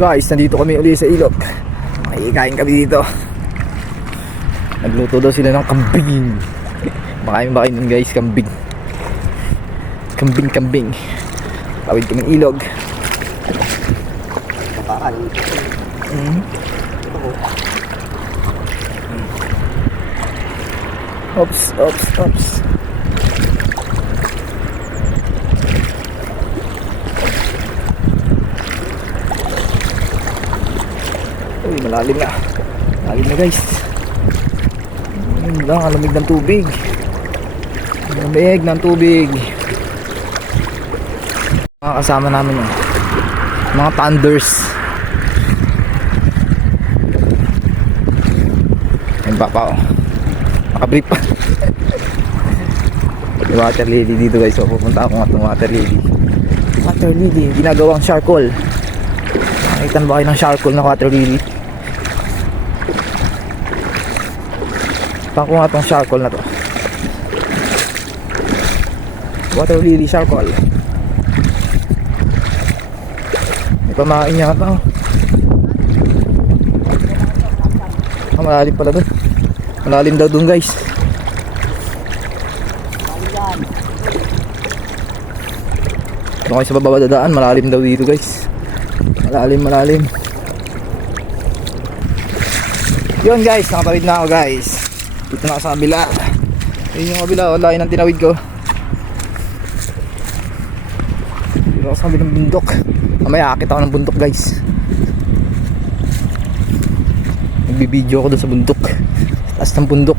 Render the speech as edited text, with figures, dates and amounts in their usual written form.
Guys, nandito kami ulit sa ilog. Makikain kami dito. Nagluto daw sila ng kambing. Makain ba kayo nun guys, kambing. Kambing. Tawid kami ng ilog. Ops. Uy, malalim na. Malalim na guys. Ayun lang, ang lamig ng tubig. Lamig ng tubig. Mga kasama namin yun. Mga thunders. Ayun pa oh. Nakabrief pa. Water lily dito guys. So pupunta ako nga itong water lily. Water lily, ginagawang charcoal. Nakita ba kayo ng charcoal na water lily? Pako nga itong charcoal na to. Water lily charcoal. May pamain niya ito. Malalim pala doon. Malalim daw doon guys. Doon kayo sa baba dadaan. Malalim daw dito guys. Malalim. Yun guys, nakatawid na ako guys. Dito na ako sa kabila. Yun yung kabila, wala yun ang tinawid ko. Dito ako sa kabilang bundok. Mamaya akit ako ng bundok guys. Nagbibideo ako doon sa bundok. Taas ng bundok.